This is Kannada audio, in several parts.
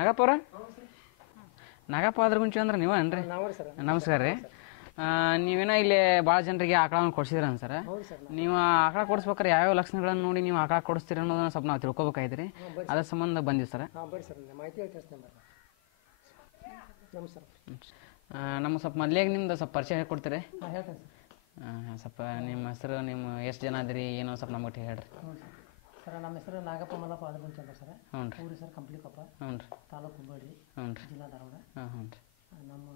ನಾಗಪ್ಪವ್ರ ನಾಗಪ್ಪ ಅದ್ರ ಗುಂಚು ಅಂದ್ರೆ ನೀವೇನ್ರಿ? ನಮಸ್ಕಾರ ರೀ. ನೀವೇನೋ ಇಲ್ಲಿ ಭಾಳ ಜನರಿಗೆ ಆಕಳವನ್ನು ಕೊಡ್ಸಿದ್ರಿ ಸರ್. ನೀವು ಆಕಳ ಕೊಡಿಸ್ಬೇಕಾರೆ ಯಾವ್ಯಾವ ಲಕ್ಷಣಗಳನ್ನು ನೋಡಿ ನೀವು ಆಕಳ ಕೊಡಿಸ್ತೀರಿ ಅನ್ನೋದನ್ನ ಸ್ವಲ್ಪ ನಾವು ತಿಳ್ಕೊಬೇಕಾಯ್ತು ರೀ. ಅದ್ರ ಸಂಬಂಧ ಬಂದಿವಿ ಸರ್. ನಮ್ಮ ಸ್ವಲ್ಪ ಮೊದಲಿಗೆ ನಿಮ್ದು ಸ್ವಲ್ಪ ಪರಿಚಯ ಹೇಳ್ಕೊಡ್ತೀರಿ? ಸ್ವಲ್ಪ ನಿಮ್ಮ ಹೆಸರು, ನಿಮ್ಮ ಎಷ್ಟು ಜನ ಅದಿರಿ, ಏನೋ ಸ್ವಲ್ಪ ನಮಗೆ ಹೇಳ್ರಿ. ಸರ್ ನಮ್ಮ ಹೆಸರು ನಾಗಪ್ಪ ಮಲ್ಲಪ್ಪ ಆದಗುಂಚ ಅಂತ ಸರ್. ಹ್ಞೂ ರೀ. ಊರು ಸರ್ ಕಂಪ್ಲಿಕೊಪ್ಪ. ಹ್ಞೂ ರೀ. ತಾಲೂಕು ಹುಬ್ಬಳ್ಳಿ. ಹ್ಞೂ ರೀ. ಜಿಲ್ಲಾ ಧಾರವಾಡ. ಹ್ಞೂ ರೀ. ನಮ್ಮ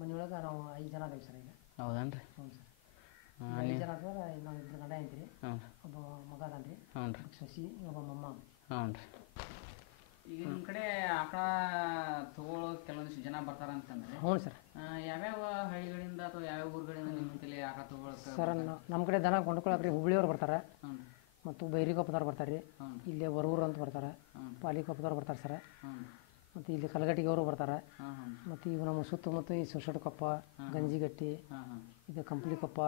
ಮನೆಯೊಳಗೆ ನಾವು 5 ಜನ ಅದೇವಿ ಸರ್ ಈಗ. ಹೌದನ್ರಿ? ಹ್ಞೂ ಸರ್. 5 ಜನ ಅಂದ್ರೆ ನಾವು 2 ಗಂಡ ಐತ್ರಿ. ಒಬ್ಬ ಮಗ ಅದಾನ್ರಿ. ಹ್ಞೂ ರೀ. ಸಸಿ, ಒಬ್ಬ ಮೊಮ್ಮ. ಹ್ಞೂ ರೀ. ಈಗ ನಿಮ್ಮ ಕಡೆ ಆಕಳ ತಗೊಳ್ಳೋ ಕೆಲವೊಂದಿಷ್ಟು ಜನ ಬರ್ತಾರ ಅಂತಂದ್ರೆ. ಹ್ಞೂ ಸರ್. ಯಾವ್ಯಾವ ಹಳ್ಳಿಗಳಿಂದ ಅಥವಾ ಯಾವ್ಯಾವ ಊರುಗಳಿಂದ ನಿಮ್ಮ ಕಡೆ ಆಕಳ ತಗೊಳಕ್ಕೆ ಸರ್? ನಮ್ಮ ಕಡೆ ದನ ಕೊಂಡ್ಕೊಳಕ್ರಿ ಹುಬ್ಳಿಯವ್ರು ಬರ್ತಾರೆ. ಹ್ಞೂ. ಮತ್ತು ಬೈರಿಕೊಪ್ಪದವ್ರು ಬರ್ತಾರೆ ರೀ. ಇಲ್ಲೇ ವರೂರು ಅಂತ ಬರ್ತಾರೆ. ಪಾಲಿಕೊಪ್ಪದವ್ರು ಬರ್ತಾರೆ ಸರ್. ಮತ್ತು ಇಲ್ಲಿ ಕಲಗಟ್ಟಿಗೆ ಅವರು ಬರ್ತಾರೆ. ಮತ್ತು ಇವು ನಮ್ಮ ಸುತ್ತಮುತ್ತ ಈ ಸುಸಟಕೊಪ್ಪ, ಗಂಜಿಗಟ್ಟಿ, ಇದು ಕಂಪ್ಲಿಕೊಪ್ಪ,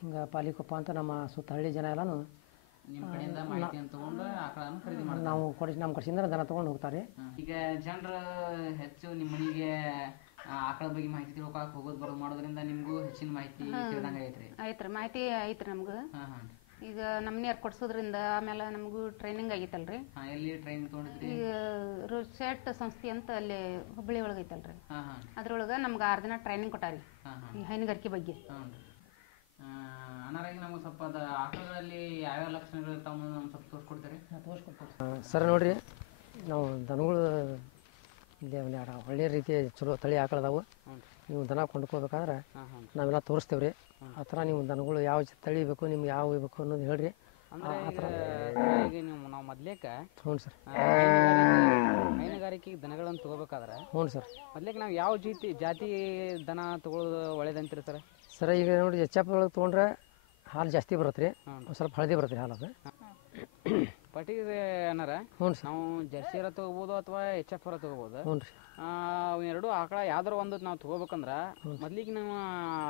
ಹಿಂಗೆ ಪಾಲಿಕೊಪ್ಪ ಅಂತ ನಮ್ಮ ಸುತ್ತ ಹಳ್ಳಿ ಜನ ಎಲ್ಲನೂ ನಾವು ನಮ್ಮ ಕಡೆಯಿಂದ ದನ ತೊಗೊಂಡು ಹೋಗ್ತಾರೆ. ಈಗ ಜನರು ಹೆಚ್ಚು ನಿಮ್ಮ ಮನೆಗೆ ಆಕಳ ಬಗ್ಗೆ ಮಾಹಿತಿ ತಿಳ್ಕೊಳಕ್ಕೆ ಹೋಗೋದು ಬರೋದು ಮಾಡೋದ್ರಿಂದ ನಿಮಗೂ ಹೆಚ್ಚಿನ ಮಾಹಿತಿ ತಿಳಿದಂಗೆ ಐತ್ರಿ. ಐತ್ರಿ, ಮಾಹಿತಿ ಐತ್ರಿ ನಮ್ಗೆ. ಈಗ ನಮ್ಮನೆಯವ್ರು ಕೊಡ್ಸೋದ್ರಿಂದ ಆಮೇಲೆ ನಮಗೂ ಟ್ರೈನಿಂಗ್ ಆಗೈತಲ್ರಿ. ಎಲ್ಲಿ ಟ್ರೈನಿಂಗ್ ತೊಗೊಂಡಿದ್ರಿ? ಈಗ ರುಸೆಟ್ ಸಂಸ್ಥೆ ಅಂತ ಅಲ್ಲಿ ಹುಬ್ಬಳ್ಳಿ ಒಳಗೆ ಐತಲ್ರಿ. ಅದ್ರೊಳಗೆ ನಮ್ಗೆ 6 ದಿನ ಟ್ರೈನಿಂಗ್ ಕೊಟ್ಟಾರಿ ಈ ಹೈನುಗಾರಿಕೆ ಬಗ್ಗೆ. ಅನಾರಾಗಿ ನಮಗೆ ಸ್ವಲ್ಪ ಅದು ಆಕಳಗಳಲ್ಲಿ ಯಾವ್ಯಾವ ಲಕ್ಷಣಗಳು ಇರ್ತಾವ ನಮ್ಗೆ ಸ್ವಲ್ಪ ತೋರಿಸ್ಕೊಡ್ತೀರಿ? ತೋರಿಸ್ಕೊಡ್ತೀವಿ ಸರ್. ನೋಡಿರಿ, ನಾವು ದನಗಳು ಇಲ್ಲಿ ಒಳ್ಳೆ ರೀತಿಯ ಚಲೋ ತಳಿ ಆಕಳದಾವು. ನೀವು ದನ ಕೊಂಡ್ಕೋಬೇಕಾದ್ರೆ ನಾವೆಲ್ಲ ತೋರಿಸ್ತೇವೆ ರೀ. ಆ ಥರ ನೀವು ದನಗಳು ಯಾವ ತಳಿ ಬೇಕು, ನಿಮ್ಗೆ ಯಾವ ಬೇಕು ಅನ್ನೋದು ಹೇಳ್ರಿ. ನಾವು ಮೊದ್ಲೇಕ ಹ್ಞೂ ಸರ್ ಹೈನುಗಾರಿಕೆಗೆ ದನಗಳನ್ನು ತಗೋಬೇಕಾದ್ರೆ ಹ್ಞೂ ಸರ್ ಮೊದ್ಲೇಕ ನಾವು ಯಾವ ಜಾತಿ ದನ ತಗೊಳ್ಳೋದು ಒಳ್ಳೇದಂತೀರಿ ಸರ್? ಸರ್ ಈಗ ನೋಡಿ, ಎಚ್.ಎಫ್ ಒಳಗೆ ತೊಗೊಂಡ್ರೆ ಹಾಲು ಜಾಸ್ತಿ ಬರುತ್ತೆ ರೀ. ಒಂದು ಸ್ವಲ್ಪ ಹಳದಿ ಬರುತ್ತೆ ರೀ ಹಾಲು. ಅದು ಪಟ್ಟಿಗೆ ಏನಾರ ಹ್ಞೂ ಸರ್. ನಾವು ಜರ್ಸಿ ತಗೋಬೋದು ಅಥವಾ ಎಚ್.ಎಫ್ ತಗೋಬೋದು. ಹ್ಞೂ ರೀ. ಎರಡು ಆಕಳ ಯಾವ್ದಾರ ಒಂದು ನಾವು ತಗೋಬೇಕಂದ್ರೆ ಮೊದ್ಲಿಗೆ ನಾವು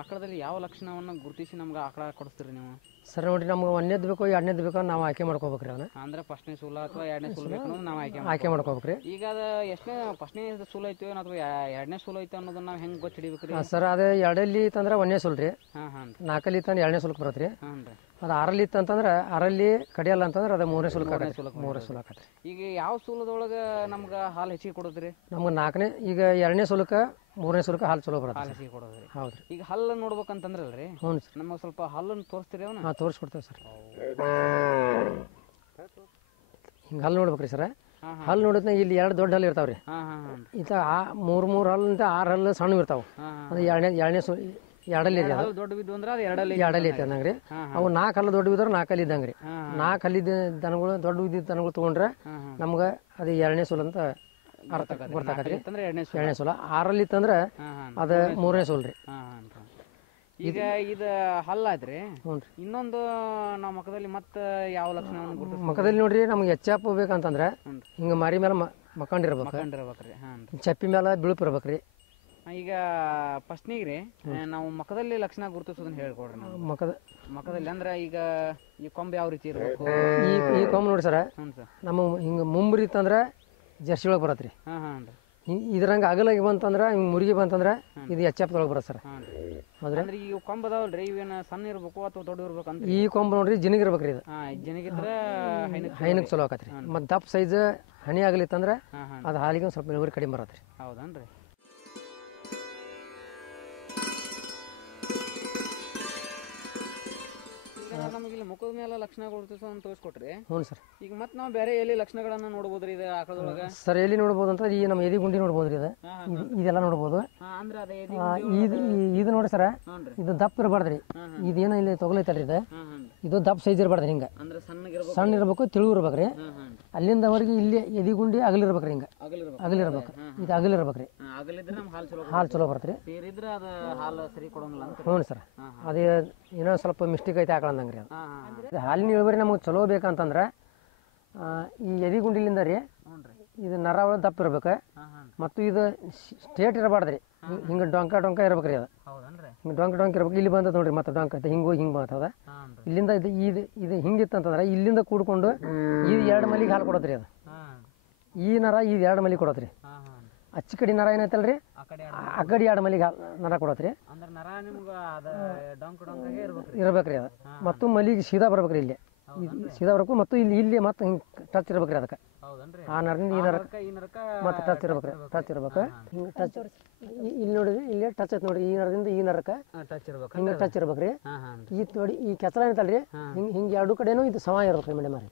ಆಕಳದಲ್ಲಿ ಯಾವ ಲಕ್ಷಣವನ್ನು ಗುರುತಿಸಿ ನಮ್ಗೆ ಆಕಳ ಕೊಡಿಸ್ತೀರಿ ನೀವು? ಸರ್ ನೋಡಿರಿ, ನಮ್ಗೆ 1ನೇದು ಬೇಕು 2ನೇದು ಬೇಕು ನಾವು ಆಯ್ಕೆ ಮಾಡ್ಕೋಬೇಕ್ರಿ. ಅವನ್ನ ಅಂದ್ರೆ ಫಸ್ಟ್ನೇ ಸೂಲ ಅಥವಾ 2ನೇ ಸೂಲ ಬೇಕು ಅನ್ನೋದು ನಾವು ಆಯ್ಕೆ ಮಾಡ್ಕೋಬೇಕ್ರಿ. ಈಗ ಅದು ಎಷ್ಟನೇ ಫಸ್ಟ್ನೇ ಸೂಲ ಐತೋ ಅಥವಾ 2ನೇ ಸೂಲ ಐತೋ ಅನ್ನೋದನ್ನ ನಾವು ಹೆಂಗೆ ಗೊತ್ತು ಹಿಡಿಬೇಕ್ರಿ? ಸರ್ ಅದು 2ರಲ್ಲಿ ಇತ್ತಂದ್ರೆ 1ನೇ ಸೂಲ್ ರೀ. 4ರಲ್ಲಿ ಇತ್ತಂದ್ರೆ 2ನೇ ಸೂಲಕ್ಕೆ ಬರುತ್ತೆ ರೀ. ಅದು 6ರಲ್ಲಿ ಇತ್ತಂತಂದ್ರೆ 6ರಲ್ಲಿ ಕಡಿಯಲ್ಲ ಅಂತಂದ್ರೆ ಅದು 3ನೇ ಸೂಲಕ್ಕೆ 3ನೇ ಸೂಲ ಆಕತ್ರಿ. ಈಗ ಯಾವ ಸೂಲದೊಳಗೆ ನಮ್ಗೆ ಹಾಲು ಹೆಚ್ಚಿಗೆ ಕೊಡೋದ್ರಿ? ನಮ್ಗೆ 4ನೇ, ಈಗ 2ನೇ ಸೂಲಕ್ಕೆ 3ನೇ ಸೂಲಕ್ಕೆ ಹಾಲು ಚಲೋ ಬರುತ್ತೆ. ಹಾಲು ಹೆಚ್ಚಿಗೆ ಕೊಡೋದ್ರಿ? ಹೌದ್ರಿ. ಈಗ ಹಲ್ಲು ನೋಡ್ಬೇಕಂತಂದ್ರಲ್ರಿ? ಹ್ಞೂ ಸರ್. ನಮಗೆ ಸ್ವಲ್ಪ ಹಲ್ಲನ್ನು ತೋರಿಸ್ತೀರಿ? ಅವನ್ನ ತೋರಿಸ್ಕೊಡ್ತೇವೆ ಸರ್. ಹಿಂಗೆ ಹಲ್ಲು ನೋಡ್ಬೇಕ್ರಿ ಸರ್. ಹಲ್ಲು ನೋಡಿದ್ನ ಇಲ್ಲಿ 2 ದೊಡ್ಡ ಹಲ್ಲು ಇರ್ತಾವ್ರಿ. ಇಂಥ 3 ಹಲ್ಲಿಂದ 6 ಹಲ್ಲು ಸಣ್ಣ ಇರ್ತಾವೆ. ಅದು 2ನೇ ಸೂಲ 2ರಲ್ಲಿ ಇದೆ. ದೊಡ್ಡ ಬಿದ್ದು ಅಂದ್ರೆ ಅದು 2ರಲ್ಲಿ ಐತೆ ಅಂದಂಗ್ರಿ. ಅವು 4 ಹಲ್ಲು ದೊಡ್ಡ ಬಿದ್ರೆ 4 ಹಲ್ಲಿ ಇದ್ದಂಗ್ರಿ. 4 ಹಲ್ಲಿದ್ದ ದನಗಳು ದೊಡ್ಡ ಇದ್ದಿದ್ದ ದನಗಳು ತೊಗೊಂಡ್ರೆ ನಮ್ಗೆ ಅದು 2ನೇ ಸೂಲ ಅಂತ ಗೊತ್ತಾಕತ್ರಿ. 2ನೇ ಸೂಲ. 6ರಲ್ಲಿ ಇತ್ತಂದ್ರೆ ಅದು 3ನೇ ಸೂಲ್ ರೀ. ಈಗ ಇದು ಹಲ್ಲಾದ್ರಿ. ಇನ್ನೊಂದು ನಾವು ಮಖದಲ್ಲಿ ಮತ್ತೆ ಯಾವ ಲಕ್ಷಣವನ್ನು ಮಖದಲ್ಲಿ ನೋಡ್ರಿ, ನಮ್ಗೆ ಎಚ್.ಎಫ್ ಬೇಕಂತಂದ್ರೆ ಹಿಂಗ ಮಾರಿ ಮೇಲೆ ಮಕ್ಕೊಂಡಿರ್ಬೇಕ್ರಿ. ಚಪ್ಪಿ ಮೇಲೆ ಬಿಳುಪ್ ಇರ್ಬೇಕ್ರಿ. ಈಗ ಫಸ್ಟ್ನಿಗ್ರಿ ನಾವು ಮಖದಲ್ಲಿ ಲಕ್ಷಣ ಗುರುತಿಸೋದನ್ನ ಹೇಳ್ಕೊಡ್ರಿ. ಮಖದಲ್ಲಿ ಅಂದ್ರೆ ಈಗ ಈ ಕೊಂಬ್ ಯಾವ ರೀತಿ ಇರ್ಬೇಕು? ಈ ಕೊಂಬ್ ನೋಡಿ ಸರ್, ನಮ್ಮ ಹಿಂಗ ಮುಂಬ್ರಿ ಇತ್ತಂದ್ರೆ ಜರ್ಸಿ ಒಳಗೆ ಬರತ್ರಿ. ಇದ್ರಂಗ ಅಗಲಾಗಿ ಬಂತಂದ್ರ ಹಿಂಗ್ ಮುರುಗಿ ಬಂತಂದ್ರ ಇದು ಎಚ್.ಎಫ್ ಒಳಗೆ ಬರತ್ತೆ ಸರ್. ಹೌದ್ರಿ. ಈ ಕೊಂಬ್ ಅದಾವಲ್ರಿ, ಇವೇನ ಸಣ್ಣ ಇರ್ಬೇಕು ಅಥವಾ ದೊಡ್ಡ ಇರ್ಬೇಕಂತ? ಈ ಕೊಂಬ್ ನೋಡ್ರಿ ಜಿನಿಗ್ ಇರ್ಬೇಕ್ರಿ. ಇದು ಜಿನಿಗಿದ್ರೆ ಹೈನಕ್ ಚಲೋ ಆಕತ್ರಿ. ಮತ್ ದಪ್ಪ ಸೈಜ್ ಹನಿ ಆಗ್ಲಿತ್ತಂದ್ರ ಅದು ಹಾಲಿಗೆ ಒಂದ್ ಸ್ವಲ್ಪ ಇಳುವರಿ ಕಡಿಮೆ ಬರತ್ರಿ. ಹೌದನ್ರಿ. ನಮಗೆ ಇಲ್ಲಿ ಮುಖದ ಮೇಲೆ ಲಕ್ಷಣ ಗುರುತಿಸೋದನ್ನ ತೋರಿಸ್ಕೊಟ್ರಿ. ಹ್ಞೂ ಸರ್. ಈಗ ಮತ್ತೆ ನಾವು ಬೇರೆ ಎಲ್ಲಿ ಲಕ್ಷಣಗಳನ್ನ ನೋಡ್ಬೋದ್ರಿ ಇದು ಆಕಳದೊಳಗ? ಸರ್ ಎಲ್ಲಿ ನೋಡ್ಬೋದು ಅಂತ ಈ ನಮ್ಮ ಎದಿ ಗುಂಡಿ ನೋಡ್ಬೋದ್ರಿ. ಇದೆಲ್ಲ ನೋಡ್ಬೋದು. ಇದು ನೋಡಿ ಸರ್, ಇದು ದಪ್ಪ ಇರಬಾರ್ದ್ರಿ. ಇದೇನ ಇಲ್ಲಿ ತಗೊಳೈತಲ್ರಿ, ಇದು ದಪ್ಪ ಸೈಜ್ ಇರಬಾರ್ದ್ರಿ. ಹಿಂಗ ಸಣ್ಣ ಇರ್ಬೇಕು, ತಿಳು ಇರ್ಬೇಕ್ರಿ. ಅಲ್ಲಿಂದವರೆಗೆ ಇಲ್ಲಿ ಎದಿ ಗುಂಡಿ ಅಗಲಿರ್ಬೇಕ್ರಿ. ಹಿಂಗ ಅಗಲಿರ್ಬೇಕು. ಇದು ಅಗಲಿರ್ಬೇಕ್ರಿ. ಹಾಲು ಚಲೋ ಬರತ್ರಿ. ಹ್ಞೂ ಸರ್. ಅದೇ ಏನೋ ಸ್ವಲ್ಪ ಮಿಸ್ಟೇಕ್ ಐತೆ ಆಕಳಂದಂಗ್ರಿ. ಅದು ಹಾಲಿನ ಇಳುವರಿ ನಮಗೆ ಚಲೋ ಬೇಕಂತಂದ್ರೆ ಈ ಎದಿ ಗುಂಡಿಲಿಂದ ರೀ ಇದು ನರ ದಪ್ಪ ಇರ್ಬೇಕು. ಮತ್ತು ಇದು ಸ್ಟ್ರೇಟ್ ಇರಬಾರ್ದ್ರಿ. ಹಿಂಗೆ ಡೊಂಕ ಇರ್ಬೇಕ್ರಿ. ಅದು ಹಿಂಗೆ ಡೊಂಕ ಇರ್ಬೇಕು. ಇಲ್ಲಿ ಬಂದದ ನೋಡ್ರಿ, ಮತ್ತೆ ಡೊಂಕ ಐತೆ ಹಿಂಗೆ ಹೋಗಿ ಹಿಂಗೆ ಬರ್ತದ. ಇಲ್ಲಿಂದ ಇದು ಹಿಂಗಿತ್ತಂತಂದ್ರೆ ಇಲ್ಲಿಂದ ಕೂಡ್ಕೊಂಡು ಇದು 2 ಮಲ್ಲಿಗೆ ಹಾಲು ಕೊಡತ್ರಿ. ಅದು ಈ ನರ ಇದು 2 ಮಲಿ ಕೊಡತ್ರಿ. ಹಾಂ ಹಾಂ ಅಚ್ಚ ಕಡೆ ನರ ಏನೈತಲ್ರಿ ಆ ಕಡೆ ಆ ಕಡೆ 2 ಮಲಿಗೆ ನರ ಕೊಡತ್ರಿ. ಅಂದ್ರೆ ನರ ನಿಮ್ಗೆ ಅದು ಡೊಂಕಾಗೆ ಇರ್ಬೇಕು ಇರ್ಬೇಕ್ರಿ ಅದು. ಮತ್ತು ಮಲಿಗೆ ಸೀದಾ ಬರ್ಬೇಕ್ರಿ ಇಲ್ಲಿ ಸೀದಾ ಬರ್ಬೇಕು. ಮತ್ತು ಇಲ್ಲಿ ಮತ್ತೆ ಹಿಂಗೆ ಟಚ್ ಇರ್ಬೇಕ್ರಿ ಅದಕ್ಕೆ. ಹೌದನ್ರಿ ಆ ನರದಿಂದ ಈ ನರಕ್ಕೆ ಈ ನರಕ ಮತ್ತೆ ಟಚ್ ಇರ್ಬೇಕ್ರಿ. ಟಚ್ ಇರ್ಬೇಕು. ಹಿಂಗೆ ಟಚ್ ಇಲ್ಲಿ ನೋಡಿರಿ ಇಲ್ಲಿ ಟಚ್ ಐತೆ ನೋಡಿರಿ. ಈ ನರದಿಂದ ಈ ನರಕ್ಕೆ ಟಚ್ ಇರ್ಬೇಕು ಹಿಂಗೆ ಟಚ್ ಇರ್ಬೇಕ್ರಿ. ಹಾಂ ಹಾಂ ಈ ತೋಡಿ ಈ ಕೆಸರ ಏನೈತಲ್ರಿ ಹಿಂಗೆ 2 ಕಡೆನೂ ಇದು ಸಮ ಇರ್ಬೇಕ್ರಿ ಮೇಡಮ್ ರೀ.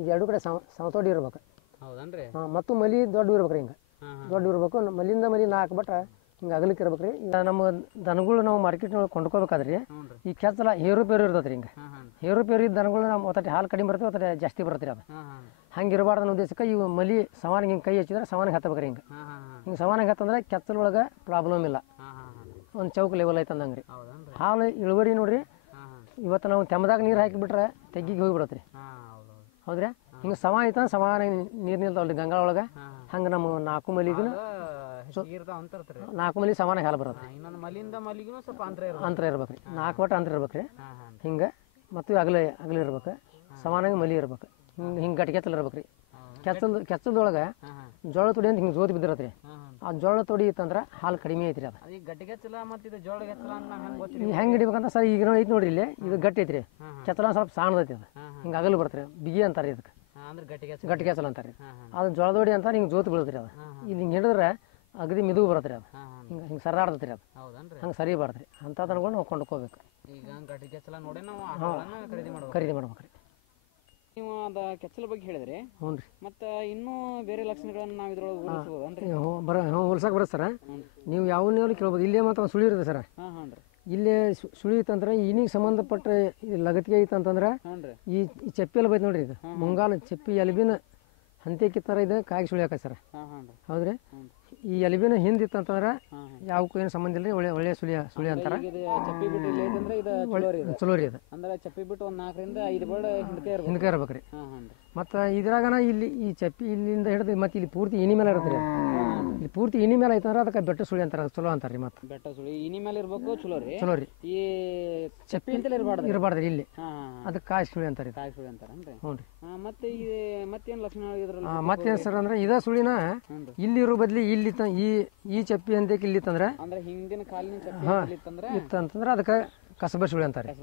ಇದು 2 ಕಡೆ ಸಮತೋಡಿ ಇರ್ಬೇಕು. ಹೌದನ್ರಿ ಮತ್ತು ಮಲಿ ದೊಡ್ಡ ಇರ್ಬೇಕ್ರಿ. ಹಿಂಗೆ ದೊಡ್ಡ ಇರ್ಬೇಕು. ಮಲಿಯಿಂದ ಮಲಿ 4 ಬಟ್ಟ ಹಿಂಗೆ ಅಗಲಿಕ್ಕೆ ಇರ್ಬೇಕ್ರಿ. ಈಗ ನಮ್ಮ ದನಗಳು ನಾವು ಮಾರ್ಕೆಟ್ನೊಳಗೆ ಕೊಂಡ್ಕೋಬೇಕಾದ್ರಿ ಈ ಕೆಚ್ಚಲ ಏರುಪೇರು ಇರ್ತೈತೆ ರೀ. ಹಿಂಗೆ ಏರುಪೇರು ಇದ್ದ ದನಗಳು ನಮ್ಮ ಒತ್ತಟೆ ಹಾಲು ಕಡಿಮೆ ಬರ್ತದೆ, ಒತ್ತಟೆ ಜಾಸ್ತಿ ಬರ್ತದೆ ಅದು. ಹಂಗೆ ಇರಬಾರ್ದು ಅನ್ನೋ ಉದ್ದೇಶಕ್ಕೆ ಇವು ಮಲಿ ಸಮಾನಿಗೆ ಹಿಂಗೆ ಕೈ ಹಚ್ಚಿದ್ರೆ ಸಮಾನಿಗೆ ಹತ್ತಬೇಕ್ರಿ. ಹಿಂಗೆ ಸಮಾನಿಗೆ ಹತ್ತಂದ್ರೆ ಕೆಚ್ಚಲೊಳಗೆ ಪ್ರಾಬ್ಲಮ್ ಇಲ್ಲ, ಒಂದು ಚೌಕ್ ಲೆವೆಲ್ ಐತೆ ಅಂದಂಗೆ ರೀ. ಹಾಲು ಇಳುವರಿ ನೋಡ್ರಿ ಇವತ್ತು ನಾವು ತೆಮ್ಮದಾಗ ನೀರು ಹಾಕಿಬಿಟ್ರೆ ತೆಗ್ಗಿಗೆ ಹೋಗಿಬಿಡತ್ರಿ. ಹೌದ್ರಿ ಹಿಂಗೆ ಸಮ ಐತೆ ಸಮಾನ ನೀರು ನಿಲ್ತಾವಲ್ರಿ ಗಂಗಾಳ ಒಳಗೆ. ಹಂಗೆ ನಮ್ಮ 4 ಮಲಿಗೂ 4 ಮಲಿ ಸಮಾನ ಹಾಲು ಬರುತ್ತೆ. ಅಂತರ ಇರ್ಬೇಕ್ರಿ. 4 ಬಟ್ಟ ಅಂತರ ಇರ್ಬೇಕ್ರಿ. ಹಿಂಗೆ ಮತ್ತು ಅಗಲ ಇರ್ಬೇಕು. ಸಮಾನಾಗಿ ಮಲಿ ಇರ್ಬೇಕು. ಹಿಂಗೆ ಗಟ್ಟಿ ಕೆಚ್ಚಲ್ ಇರ್ಬೇಕ್ರಿ. ಕೆಚ್ಚಲ್ದೊಳಗೆ ಜೋಳ ತೊಡಿ ಅಂತ ಹಿಂಗೆ ಜೋತಿ ಬಿದ್ದಿರತ್ರಿ. ಆ ಜೋಳ ತೊಡಿ ಇತ್ತಂದ್ರೆ ಹಾಲು ಕಡಿಮೆ ಐತ್ರಿ. ಅದು ಹೆಂಗೆ ಹಿಡಿಬೇಕಂತ ಸರ್ ಈಗ ಐತಿ ನೋಡ್ರಿ ಇಲ್ಲಿ ಇದು ಗಟ್ಟಿ ಐತ್ರಿ. ಕೆಚ್ಚಲ ಸ್ವಲ್ಪ ಸಣ್ಣದೈತಿ. ಅದು ಹಿಂಗೆ ಅಗಲು ಬರ್ತೀರಿ. ಬಿಗಿ ಅಂತಾರೆ ಇದಕ್ಕೆ. ಗಟ್ಟಿ ಕೆಚ್ಚಲ ಅಂತಾರೆ. ಅದು ಜೋಳದೊಡಿ ಅಂತಾರೆ. ಹಿಂಗೆ ಜೋತಿ ಬೀಳತ್ರಿ. ಅದು ಇಲ್ಲಿ ಹಿಂಗೆ ಹಿಡಿದ್ರೆ ಅಗದಿ ಮಿದು ಬರತ್ರಿ. ಅದು ಹಿಂಗೆ ಸರಾಡ್ತೈತ್ರಿ. ಅದು ಹಂಗೆ ಸರಿ ಬಾರ್ದ್ರಿ. ಅಂಥ ದನಗಳು ನಾವು ಕೊಂಡ್ಕೋಬೇಕು. ಖರೀದಿ ಮಾಡ್ಬೇಕ್ರಿ. ನೀವು ಅದ ಕೆಚ್ಚಲ ಬಗ್ಗೆ ಹೇಳಿದ್ರಿ. ಹ್ಞೂ ರೀ. ಮತ್ತು ಇನ್ನೂ ಬೇರೆ ಲಕ್ಷಣಗಳನ್ನು ನಾವು ಇದ್ರೊಳಗೆ ಹೋಲಿಸ್ಬೋದನ್ರಿ? ಹೋಲ್ಸಕ್ಕೆ ಬರುತ್ತೆ ಸರ. ನೀವು ಯಾವನ್ನೇ ಕೇಳ್ಬೋದು. ಇಲ್ಲೇ ಮತ್ತು ಸುಳಿ ಇರುತ್ತೆ ಸರ. ಹಾಂ ಹಾಂ ರೀ. ಇಲ್ಲೇ ಸುಳಿ ಇತ್ತಂದ್ರೆ ಇನ್ನಿಗೆ ಸಂಬಂಧಪಟ್ಟ ಲಗತ್ತಿಗೆ ಐತಂತಂದ್ರೆ ಈ ಚಪ್ಪಿ ಬೈತೆ ನೋಡ್ರಿ. ಇದು ಮುಂಗಾಲ ಚಪ್ಪಿ ಎಲಬಿನ ಹಂತಕ್ಕಿತ್ತಾರ ಇದು ಕಾಯಿ ಸುಳಿ ಹಾಕ ಸರ. ಹೌದ್ರಿ. ಈ ಎಲಬಿನ ಹಿಂದಿತ್ತಂತಂದ್ರೆ ಯಾವಕ್ಕೂ ಏನು ಸಂಬಂಧ ಇಲ್ಲ ರೀ. ಒಳ್ಳೆ ಸುಳಿ ಅಂತಾರ. ಚಲೋ ರೀ. ಅದು ಅಂದ್ರೆ ಚಪ್ಪಿ ಬಿಟ್ಟು ಒಂದು 4 ರಿಂದ 5 ಬರ್ಡ್ ಹಿಂದಕ್ಕೆ ಇರ್ಬೇಕ್ರಿ. ಮತ್ತು ಇದ್ರಾಗನ ಇಲ್ಲಿ ಈ ಚಪ್ಪಿ ಇಲ್ಲಿಂದ ಹಿಡಿದು ಮತ್ತೆ ಇಲ್ಲಿ ಪೂರ್ತಿ ಇನಿ ಮೇಲೆ ಇರುತ್ತೆ ರೀ. ಇಲ್ಲಿ ಪೂರ್ತಿ ಇನಿ ಮೇಲೆ ಐತಂದ್ರೆ ಅದಕ್ಕೆ ಬೆಟ್ಟ ಸುಳಿ ಅಂತಾರೆ. ಚಲೋ ಅಂತಾರೆ ರೀ. ಮತ್ತೆ ಬೆಟ್ಟ ಸುಳಿ ಇನಿ ಮೇಲೆ ಇರ್ಬೇಕು. ಚಲೋ ರೀ. ಚಲೋ ರೀ. ಈ ಚಪ್ಪಿ ಅಂತಲೇ ಇರಬಾರ್ದ್ರಿ. ಇಲ್ಲಿ ಅದಕ್ಕೆ ಕಾಯಿ ಸುಳಿ ಅಂತಾರೆ. ಕಾಯಿ ಸುಳಿ ಅಂತಾರನ್ರಿ. ಹ್ಞೂ ರೀ. ಮತ್ತೆ ಈ ಮತ್ತೇನು ಲಕ್ಷಣ ಇದ್ರಲ್ಲ? ಮತ್ತೇನು ಸರ್ ಅಂದ್ರೆ ಇದೇ ಸುಳಿನ ಇಲ್ಲಿರೋ ಬದ್ಲಿ ಇಲ್ಲಿ ಈ ಚಪ್ಪಿ ಅಂತ ಇಲ್ಲಿತ್ತಂದ್ರೆ ಅಂದ್ರೆ ಹಿಂದಿನ ಕಾಲಿನ ಚಪ್ಪಿ ಇತ್ತಂತಂದ್ರೆ ಅದಕ್ಕೆ ಕಸಬೆ ಸುಳಿ ಅಂತಾರೆ.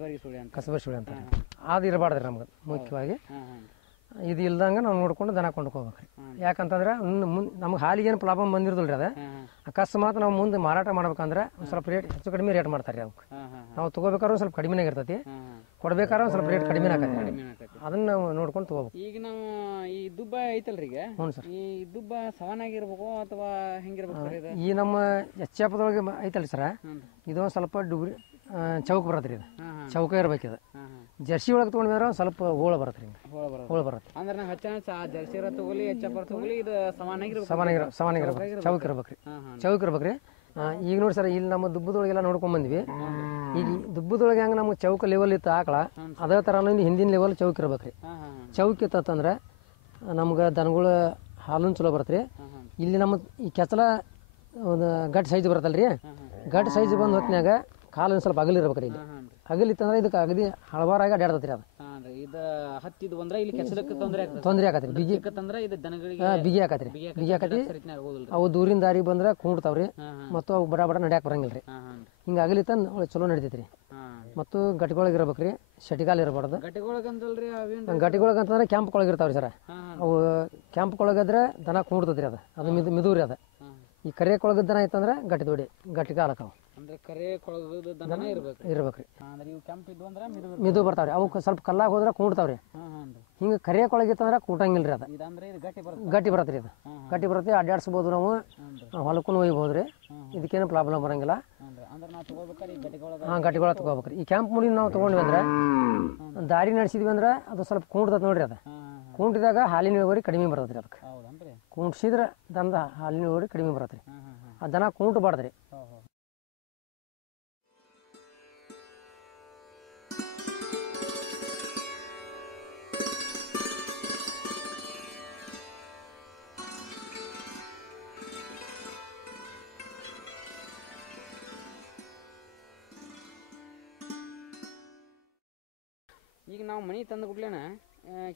ಕಸಬೆ ಸುಳಿ ಅಂತಾರೆ. ಅದು ಇರಬಾರ್ದ್ರಿ ನಮ್ಗೆ ಮುಖ್ಯವಾಗಿ. ಇದು ಇಲ್ದಂಗೆ ನಾವು ನೋಡ್ಕೊಂಡು ದನ ಕೊಂಡ್ಕೋಬೇಕ್ರಿ. ಯಾಕಂತಂದ್ರೆ ನಮ್ಗೆ ಹಾಲಿಗೆ ಏನು ಪ್ರಾಬ್ಲಮ್ ಬಂದಿರೋದಿಲ್ಲ ರೀ. ಅದು ಅಕಸ್ಮಾತ್ ನಾವು ಮುಂದೆ ಮಾರಾಟ ಮಾಡ್ಬೇಕಂದ್ರೆ ಒಂದು ಸ್ವಲ್ಪ ರೇಟ್ ಹೆಚ್ಚು ಕಡಿಮೆ ರೇಟ್ ಮಾಡ್ತಾರೆ ರೀ. ಅವಕ್ಕೆ ನಾವು ತೊಗೋಬೇಕಾದ್ರೂ ಸ್ವಲ್ಪ ಕಡಿಮೆನಾಗ ಇರ್ತೈತಿ. ಕೊಡ್ಬೇಕಾದ್ರೆ ಒಂದು ಸ್ವಲ್ಪ ರೇಟ್ ಕಡಿಮೆ ಆಗತ್ತೆ. ಅದನ್ನ ನಾವು ನೋಡ್ಕೊಂಡು ತೊಗೋಬೇಕು. ಈಗ ನಾವು ಈ ದುಬ್ಬ ಐತಲ್ರಿ ಈಗ. ಹ್ಞೂ ಸರ್. ಈ ದುಬ್ಬ ಸವನಾಗಿರ್ಬೇಕು ಅಥವಾ ಹೆಂಗಿರ್ಬೇಕು ಸರ್ ಇದು? ಈ ನಮ್ಮ ಎಚ್ಚಪ್ಪದೊಳಗೆ ಐತಲ್ರಿ ಸರ, ಇದು ಸ್ವಲ್ಪ ಡುಬ್ರಿ ಚೌಕ ಬರತ್ತೆ ರೀ. ಇದು ಚೌಕ ಇರ್ಬೇಕು. ಇದು ಜರ್ಸಿ ಒಳಗೆ ತೊಗೊಂಡ್ರೆ ಸ್ವಲ್ಪ ಹೋಳ ಬರತ್ತೆ ರೀ. ಹೋಳ ಬರುತ್ತೆ. ಅಂದ್ರೆ ನಾವು ಹೆಚ್ಚಿನ ಜರ್ಸಿ ತಗೊಳ್ಳಿ ಎಚ್ಚಪ್ಪ ತಗೊಳ್ಳಿ ಇದು ಸಮಾನಾಗಿರ್ಬೇಕು. ಚೌಕ ಇರ್ಬೇಕ್ರಿ. ಚೌಕ ಇರ್ಬೇಕ್ರಿ. ಈಗ ನೋಡಿ ಸರ್ ಇಲ್ಲಿ ನಮ್ಮ ದುಬ್ಬದೊಳಗೆಲ್ಲ ನೋಡ್ಕೊಂಡ್ ಬಂದ್ವಿ. ಈಗ ದುಬ್ಬದೊಳಗೆ ಹೆಂಗೆ ನಮ್ಗೆ ಚೌಕ ಲೆವೆಲ್ ಇತ್ತು ಆಕಳ, ಅದೇ ಥರ ಹಿಂದಿನ ಲೆವೆಲ್ ಚೌಕ ಇರ್ಬೇಕ್ರಿ. ಚೌಕ ಇತ್ತಂದ್ರೆ ನಮ್ಗೆ ದನಗಳು ಹಾಲು ಚಲೋ ಬರುತ್ತೆ ರೀ. ಇಲ್ಲಿ ನಮ್ಮ ಈ ಕೆಚ್ಚಲ ಒಂದು ಗಟ್ಟಿ ಸೈಜ್ ಬರುತ್ತಲ್ರಿ. ಗಟ್ಟಿ ಸೈಜ್ ಬಂದು ಹೊತ್ತಿನಾಗ ಕಾಲು ಸ್ವಲ್ಪ ಅಗಲಿರ್ಬೇಕ್ರಿ. ಇಲ್ಲಿ ಅಗಲಿತ್ತಂದ್ರೆ ಇದಕ್ಕೆ ಅಗದಿ ಹಳವಾರಾಗಿ ಅಡ್ಯಾಡ್ತೈತ್ರಿ. ಅದು ಇದು ಹತ್ತಿದ್ದು ಬಂದ್ರೆ ಇಲ್ಲಿ ಕೆಚ್ಚಲಕ್ಕೆ ತೊಂದರೆ ಆಕತ್ರಿ. ಬಿಗಿ ಇದು ದನಗಳಿಗೆ ಬಿಗಿ ಆಕತ್ರಿ. ಬಿಗಿ ಆಕತಿ. ಅವು ದೂರಿನ ದಾರಿ ಬಂದ್ರೆ ಕುಂಡ್ತಾವ್ರಿ. ಮತ್ತು ಅವು ಬಡ ನಡ್ಯಾಕ ಬರಂಗಿಲ್ರಿ. ಹಿಂಗೆ ಅಗಲಿತ್ತಂದು ಚಲೋ ನಡಿತೈತ್ರಿ. ಮತ್ತು ಗಟ್ಟಿಗೊಳಗೆ ಇರ್ಬೇಕ್ರಿ. ಶಟಿಗಾಲ್ ಇರಬಾರ್ದು. ಗಟ್ಟಿಗೊಳಗಂತಂದ್ರೆ ಕ್ಯಾಂಪ್ಗೊಳಗೆ ಇರ್ತಾವ್ರಿ ಸರ. ಅವು ಕ್ಯಾಂಪ್ಗೊಳಗಿದ್ರೆ ದನ ಕುಂಡ್ತೈತ್ರಿ. ಅದು ಮಿದುವ್ರಿ. ಅದು ಈ ಕರೆ ಕೊಳಗದ ದನ ಐತಂದ್ರೆ ಗಟ್ಟಿ ದೊಡಿ ಗಟ್ಟಿ ಕಾಲಕ್ಕ ಅಂದ್ರೆ ಕರೆ ಕೊಳಗದ ದನ ಇರ್ಬೇಕ್ರಿ. ಅಂದ್ರೆ ಇವು ಕೆಂಪ್ ಇದ್ವು ಅಂದ್ರೆ ಮಿದು ಬರ್ತಾವ್ರಿ. ಅವು ಸ್ವಲ್ಪ ಕಲ್ಲಾಗ ಹೋದ್ರೆ ಕುಂಡ್ತಾವ್ರಿ. ಹಿಂಗೆ ಕರೆ ಕೊಳಗಿತ್ತಂದ್ರೆ ಕೂಟಂಗಿಲ್ರಿ. ಅದು ಗಟ್ಟಿ ಬರತ್ರಿ. ಇದು ಗಟ್ಟಿ ಬರುತ್ತೆ. ಅಡ್ಡಾಡ್ಸ್ಬೋದು. ನಾವು ಹೊಲಕ್ಕೂ ಒಯ್ಬೋದ್ರಿ. ಇದಕ್ಕೇನು ಪ್ರಾಬ್ಲಮ್ ಬರಂಗಿಲ್ಲ. ಗಟ್ಟಿಗೊಳ ತಗೋಬೇಕ್ರಿ. ಈ ಕ್ಯಾಂಪ್ ಮುಡಿ ನಾವು ತೊಗೊಂಡ್ವಿ ಅಂದ್ರೆ ದಾರಿ ನಡೆಸಿದ್ವಿ ಅಂದ್ರೆ ಅದು ಸ್ವಲ್ಪ ಕುಂಡ್ತದ ನೋಡ್ರಿ. ಅದು ಕುಂಟಿದಾಗ ಹಾಲಿನ ಇಳುವರಿ ಕಡಿಮೆ ಬರ್ತದ್ರಿ. ಅದಕ್ಕೆ ಕುಂಟಿಸಿದ್ರೆ ದನದ ಹಾಲಿನ ಇಳುವರಿ ಕಡಿಮೆ ಬರತ್ರಿ. ಆ ದನ ಕುಂಟಬಾರ್ದ್ರಿ. ಈಗ ನಾವು ಮನೆ ತಂದ ಕೂಡಲೇನ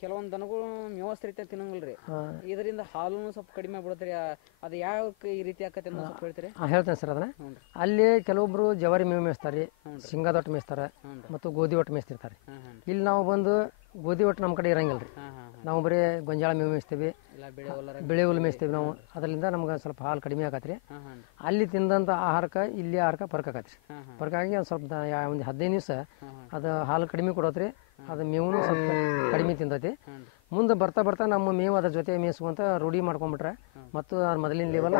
ಕೆಲವೊಂದು ದನಗಳು ಮೇವಸ್ ರೀತಿ ತಿನ್ನಂಗಿಲ್ರಿ, ಇದರಿಂದ ಹಾಲು ಸ್ವಲ್ಪ ಕಡಿಮೆ ಆಗ್ಬಿಡತ್ರಿ. ಅದು ಯಾಕೆ ಈ ರೀತಿ ಆಕತಿ ಅಂತ ಸ್ವಲ್ಪ ಹೇಳ್ತೀರಿ? ಹೇಳ್ತೇನೆ ಸರ್ ಅದನ್ನ. ಅಲ್ಲಿ ಕೆಲವೊಬ್ರು ಜವಾರಿ ಮೇವು ಮೇಯಿಸ್ತಾರೆ, ಶೇಂಗಾದ ಒಟ್ಟು ಮೇಯಿಸ್ತಾರೆ, ಮತ್ತು ಗೋಧಿ ಒಟ್ಟು ಮೇಯಿಸ್ತಿರ್ತಾರೆ. ಇಲ್ಲಿ ನಾವು ಬಂದು ಗೋಧಿ ಒಟ್ಟು ನಮ್ಮ ಕಡೆ ಇರಂಗಿಲ್ಲ ರೀ. ನಾವು ಬರೀ ಗೊಂಜಾಳ ಮೇವು ಮೇಯಿಸ್ತೀವಿ, ಬೆಳೆ ಹುಲ್ಲು ಮೇಯಿಸ್ತೀವಿ ನಾವು. ಅದರಿಂದ ನಮ್ಗೆ ಸ್ವಲ್ಪ ಹಾಲು ಕಡಿಮೆ ಆಗತ್ರಿ. ಅಲ್ಲಿ ತಿಂದಂಥ ಆಹಾರಕ್ಕೆ ಇಲ್ಲಿ ಆಹಾರಕ್ಕೆ ಫರ್ಕ್ ಆಗತ್ರಿ. ಫರ್ಕ್ ಆಗಿ ಒಂದು ಸ್ವಲ್ಪ ಒಂದು 15 ದಿವಸ ಅದು ಹಾಲು ಕಡಿಮೆ ಕೊಡತ್ರಿ. ಅದು ಮೇವು ಸ್ವಲ್ಪ ಕಡಿಮೆ ತಿಂತೈತಿ. ಮುಂದೆ ಬರ್ತಾ ಬರ್ತಾ ನಮ್ಮ ಮೇವು ಅದ್ರ ಜೊತೆ ಮೇಯಿಸುವಂತ ರೂಢಿ ಮಾಡ್ಕೊಂಡ್ಬಿಟ್ರೆ ಮತ್ತು ಅದು ಮೊದಲಿನ ಲೆವೆಲ್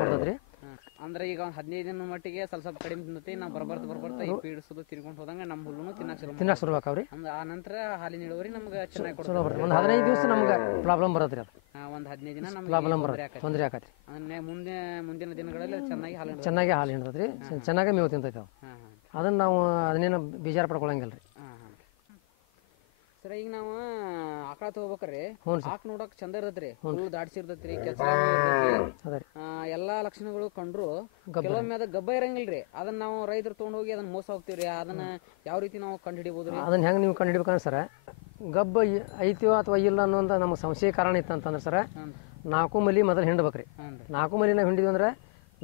ಕೊಡ್ತದ್ರಿ. ಅಂದ್ರೆ ಈಗ 15 ದಿನ ಮಟ್ಟಿಗೆ ಸ್ವಲ್ಪ ಕಡಿಮೆ ತಿಂದತಿ. ನಾವು ಬರ್ಬರ್ತಾ ಈ ಪೀಡಿಸೋದು ತಿನ್ಕೊಂಡು ಹೋದಂಗ ನಮ್ಮ ಹುಲ್ಲುನು ತಿನ್ನಕ್ ಶುರು ಆಕಾವ್ರಿ. ಆ ನಂತರ ಹಾಲಿನ ಇಳುವರಿ ನಮ್ಗೆ ಚೆನ್ನಾಗಿ ಒಂದು 15 ದಿವಸ ನಮ್ಗೆ ಪ್ರಾಬ್ಲಮ್ ಬರತ್ರಿ. ಅದು ಒಂದು 15 ದಿನ ನಮ್ಗೆ ಪ್ರಾಬ್ಲಮ್ ಬರುತ್ತೆ, ತೊಂದರೆ ಆಕತ್ರಿ. ಮುಂದಿನ ದಿನಗಳಲ್ಲಿ ಚೆನ್ನಾಗಿ ಹಾಲು ಹಿಂಡ್ತೈತ್ರಿ, ಚೆನ್ನಾಗಿ ಮೇವು ತಿಂತೈತಿ. ಅದನ್ನ ನಾವು ಅದನ್ನೇನು ಬೇಜಾರು ಪಡ್ಕೊಳಂಗಿಲ್ಲ ರೀ. ಸರ್ ಈಗ ನಾವು ಆಕಳ ತಗೋಬೇಕ್ರಿ, ಆಕ್ ನೋಡಕ್ ಚಂದ ಇರ್ತೈತ್ರಿ, ಹುಲ್ಲು ದಾಡ್ಸಿರ್ತೈತ್ರಿ, ಎಲ್ಲಾ ಲಕ್ಷಣಗಳು ಕಂಡ್ರು ಕೆಲವೊಮ್ಮೆ ಅದ ಗಬ್ಬ ಇರಂಗಿಲ್ರಿ. ಅದನ್ನ ನಾವು ರೈತರು ತಗೊಂಡ್ ಹೋಗಿ ಅದನ್ನ ಮೋಸ ಹೋಗ್ತಿವ್ರಿ. ಅದನ್ನ ಯಾವ ರೀತಿ ನಾವು ಕಂಡು ಹಿಡಿಬಹುದ್ರಿ? ಅದನ್ನ ಹೆಂಗ್ ನೀವು ಕಂಡು ಹಿಡಿಬೇಕಂದ್ರೆ ಸರ, ಗಬ್ಬ ಐತಿಯೋ ಅಥವಾ ಇಲ್ಲ ಅನ್ನೋಂಥ ನಮ್ಗೆ ಸಂಶಯ ಕಾರಣ ಇತ್ತಂತಂದ್ರೆ ಸರ, 4 ಮಲಿ ಮೊದಲು ಹಿಂಡ್ಬೇಕ್ರಿ. 4 ಮಲಿ ನಾವು ಹಿಂಡಿದ್ವಿ ಅಂದ್ರೆ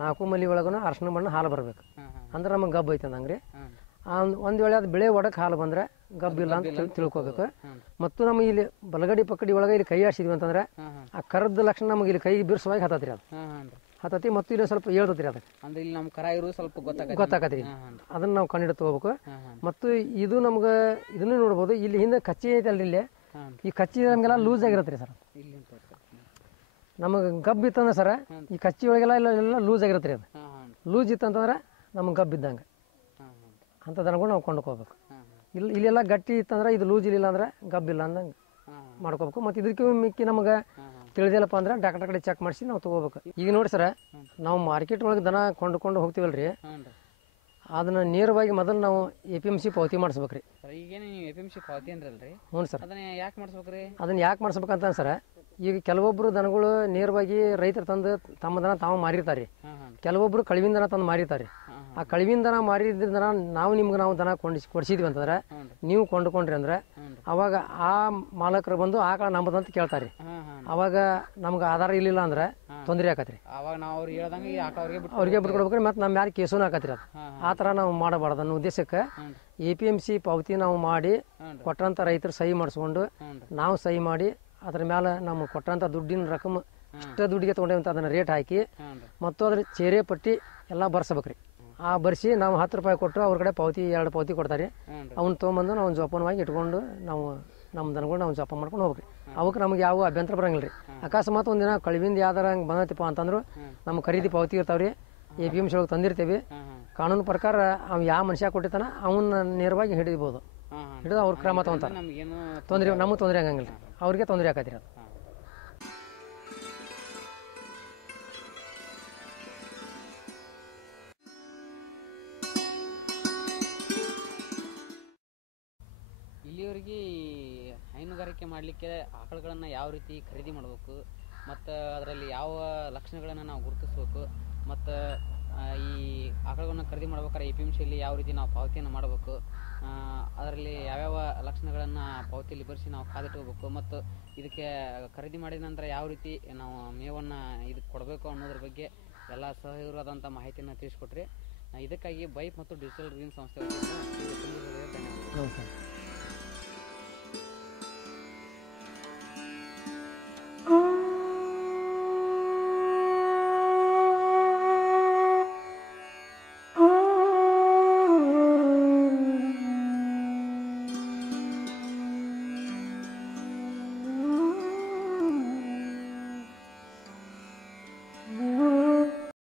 4 ಮಲಿ ಒಳಗೂ ಅರ್ಶಿನ ಬಣ್ಣ ಹಾಲು ಬರ್ಬೇಕು. ಅಂದ್ರೆ ನಮಗೆ ಗಬ್ಬ ಐತೆ ಅಂದಂಗ್ರಿ. ಒಂದು ವೇಳೆ ಅದು ಬೆಳೆ ಒಡಕ್ಕೆ ಹಾಲು ಬಂದ್ರೆ ಗಬ್ಬ ಇಲ್ಲ ಅಂತ ತಿಳ್ಕೊಬೇಕು. ಮತ್ತು ನಮಗೆ ಇಲ್ಲಿ ಬಲಗಡಿ ಪಕ್ಕಡಿ ಒಳಗೆ ಇಲ್ಲಿ ಕೈ ಆಡಿಸಿದ್ವಿ ಅಂತಂದ್ರೆ ಆ ಕರದ ಲಕ್ಷಣ ನಮಗೆ ಇಲ್ಲಿ ಕೈ ಬಿರ್ಸುವಾಗಿ ಹತ್ತತ್ರಿ. ಅದು ಹತ್ತತಿ ಮತ್ತು ಇಲ್ಲಿ ಸ್ವಲ್ಪ ಹೇಳ್ತತ್ರಿ. ಅದಕ್ಕೆ ಇಲ್ಲಿ ನಮ್ಮ ಕರ ಇರೋದು ಸ್ವಲ್ಪ ಗೊತ್ತಾಗತ್ರಿ. ಅದನ್ನ ನಾವು ಕಂಡು ತಗೋಬೇಕು. ಮತ್ತು ಇದು ನಮ್ಗೆ ಇದನ್ನು ನೋಡ್ಬೋದು. ಇಲ್ಲಿ ಹಿಂದೆ ಕಚ್ಚಿ ಐತೆ ಅಲ್ರಿ, ಇಲ್ಲಿ ಈ ಕಚ್ಚಿ ನಮಗೆಲ್ಲ ಲೂಸ್ ಆಗಿರತ್ರಿ ಸರ್. ನಮಗೆ ಗಬ್ಬ ಇತ್ತಂದ್ರೆ ಸರ ಈ ಕಚ್ಚಿ ಒಳಗೆಲ್ಲ ಎಲ್ಲ ಲೂಸ್ ಆಗಿರತ್ರಿ. ಅದು ಲೂಸ್ ಇತ್ತಂತಂದ್ರೆ ನಮ್ಗೆ ಗಬ್ಬ ಇದ್ದಂಗೆ ಅಂತ ದನಗಳು ನಾವು ಕೊಂಡ್ಕೋಬೇಕು. ಇಲ್ಲೆಲ್ಲ ಗಟ್ಟಿ ಇತ್ತಂದ್ರೆ ಇದು ಲೂಸ್ ಇಲ್ಲ ಅಂದ್ರೆ ಗಬ್ಬಿಲ್ಲ ಅಂದಂಗೆ ಮಾಡ್ಕೋಬೇಕು. ಮತ್ತು ಇದಕ್ಕೆ ಮಿಕ್ಕಿ ನಮಗೆ ತಿಳಿದಿಲ್ಲಪ್ಪ ಅಂದ್ರೆ ಡಾಕ್ಟರ್ ಕಡೆ ಚೆಕ್ ಮಾಡಿಸಿ ನಾವು ತೊಗೋಬೇಕು. ಈಗ ನೋಡಿ ಸರ, ನಾವು ಮಾರ್ಕೆಟ್ ಒಳಗೆ ದನ ಕೊಂಡ್ಕೊಂಡು ಹೋಗ್ತೀವಲ್ರಿ, ಅದನ್ನ ನೇರವಾಗಿ ಮೊದಲು ನಾವು APMC ಪಾವತಿ ಮಾಡಿಸ್ಬೇಕ್ರಿ. ಹ್ಞೂ ಸರ್. ಅದನ್ನ ಯಾಕೆ ಮಾಡಿಸ್ಬೇಕಂತ ಸರ, ಈಗ ಕೆಲವೊಬ್ರು ದನಗಳು ನೇರವಾಗಿ ರೈತರು ತಂದು ತಮ್ಮ ದನ ತಾವು ಮಾರಿರ್ತಾರೆ. ಕೆಲವೊಬ್ರು ಕಳಿವಿನ ದನ ತಂದು ಮಾರಿರ್ತಾರೆ. ಆ ಕಳಿವಿನ ದನ ಮಾರಿದ್ರ ದನ ನಾವು ದನ ಕೊಡಿಸಿದ್ವಿ ಅಂತಂದ್ರೆ, ನೀವು ಕೊಂಡ್ಕೊಂಡ್ರಿ ಅಂದ್ರೆ ಅವಾಗ ಆ ಮಾಲಕರು ಬಂದು ಆಕಳ ನಂಬದಂತ ಕೇಳ್ತಾರೆ. ಅವಾಗ ನಮ್ಗೆ ಆಧಾರ ಇಲ್ಲಿಲ್ಲ ಅಂದ್ರೆ ತೊಂದರೆ ಆಕತ್ರಿ. ಅವ್ರಿಗೆ ಬಿಟ್ಕೊಡ್ಬೇಕ್ರಿ. ಮತ್ತು ನಮ್ಮ ಯಾರು ಕೇಸೂನು ಆಕತ್ರಿ. ಅದು ಆ ಥರ ನಾವು ಮಾಡಬಾರ್ದು ಅನ್ನೋ ಉದ್ದೇಶಕ್ಕೆ APMC ಪಾವತಿ ನಾವು ಮಾಡಿ ಕೊಟ್ಟಂಥ ರೈತರು ಸಹಿ ಮಾಡಿಸ್ಕೊಂಡು ನಾವು ಸಹಿ ಮಾಡಿ ಅದ್ರ ಮೇಲೆ ನಮ್ಗೆ ಕೊಟ್ಟಂಥ ದುಡ್ಡಿನ ರಕಮ್ ಇಷ್ಟ ದುಡ್ಡಿಗೆ ತೊಗೊಂಡೇವಂತ ಅದನ್ನ ರೇಟ್ ಹಾಕಿ ಮತ್ತು ಅದ್ರ ಚೇರೆ ಪಟ್ಟಿ ಎಲ್ಲ ಬರ್ಸ್ಬೇಕ್ರಿ. ಆ ಬರ್ಸಿ ನಾವು 10 ರೂಪಾಯಿ ಕೊಟ್ಟು ಅವ್ರ ಕಡೆ ಪಾವತಿ 2 ಪಾವತಿ ಕೊಡ್ತಾರೆ. ಅವ್ನ ತೊಗೊಂಬಂದು ನಾವು ಜೋಪಾನವಾಗಿ ಇಟ್ಕೊಂಡು ನಾವು ನಮ್ಮ ದನಗಳು ನಾವು ಜೋಪಾನ ಮಾಡ್ಕೊಂಡು ಹೋಗ್ರಿ. ಅವಕ್ಕೆ ನಮ್ಗೆ ಯಾವ ಅಭ್ಯಂತರ ಬರಂಗಿಲ್ಲ ರೀ. ಅಕಸ್ಮಾತ್ ಒಂದಿನ ಕಳಿವಿಂದ ಯಾವ್ದಾರ ಹಂಗೆ ಬಂದೈತಿಪ್ಪ ಅಂತಂದ್ರು ನಮ್ಮ ಖರೀದಿ ಪಾವತಿ ಇರ್ತಾವ್ರಿ. APMC ಒಳಗೆ ತಂದಿರ್ತೀವಿ. ಕಾನೂನು ಪ್ರಕಾರ ಅವ್ ಯಾವ ಮನುಷ್ಯ ಕೊಟ್ಟಿರ್ತಾನ ಅವನ್ನ ನೇರವಾಗಿ ಹಿಡಿಬೋದು. ಹಿಡಿದು ಅವ್ರ ಕ್ರಮ ತಗೊಂತಾರೆ. ತೊಂದರೆ ನಮಗೆ ತೊಂದರೆ ಆಗಂಗಿಲ್ಲ ರೀ, ಅವ್ರಿಗೆ ತೊಂದರೆ ಆಕೈತಿ ಅದು. ಇಲ್ಲಿವರೆಗೆ ಹೈನುಗಾರಿಕೆ ಮಾಡಲಿಕ್ಕೆ ಆಕಳುಗಳನ್ನು ಯಾವ ರೀತಿ ಖರೀದಿ ಮಾಡಬೇಕು ಮತ್ತು ಅದರಲ್ಲಿ ಯಾವ ಲಕ್ಷಣಗಳನ್ನು ನಾವು ಗುರುತಿಸ್ಬೇಕು ಮತ್ತು ಈ ಆಕಳುಗಳನ್ನು ಖರೀದಿ ಮಾಡ್ಬೇಕಾದ್ರೆ APMCಯಲ್ಲಿ ಯಾವ ರೀತಿ ನಾವು ಪಾವತಿಯನ್ನು ಮಾಡಬೇಕು, ಅದರಲ್ಲಿ ಯಾವ್ಯಾವ ಲಕ್ಷಣಗಳನ್ನು ಪಾವತಿಯಲ್ಲಿ ಬರೆಸಿ ನಾವು ಕಾದಿಟ್ಕೋಬೇಕು ಮತ್ತು ಇದಕ್ಕೆ ಖರೀದಿ ಮಾಡಿದ ನಂತರ ಯಾವ ರೀತಿ ನಾವು ಮೇವನ್ನು ಇದಕ್ಕೆ ಕೊಡಬೇಕು ಅನ್ನೋದ್ರ ಬಗ್ಗೆ ಎಲ್ಲ ಸಹಜವಾದಂಥ ಮಾಹಿತಿಯನ್ನು ತಿಳಿಸ್ಕೊಟ್ರಿ. ಇದಕ್ಕಾಗಿ ಬೈಪ್ ಮತ್ತು ಡಿಜಿಟಲ್ ಗ್ರೀನ್ ಸಂಸ್ಥೆ ಧನ್ಯವಾದ.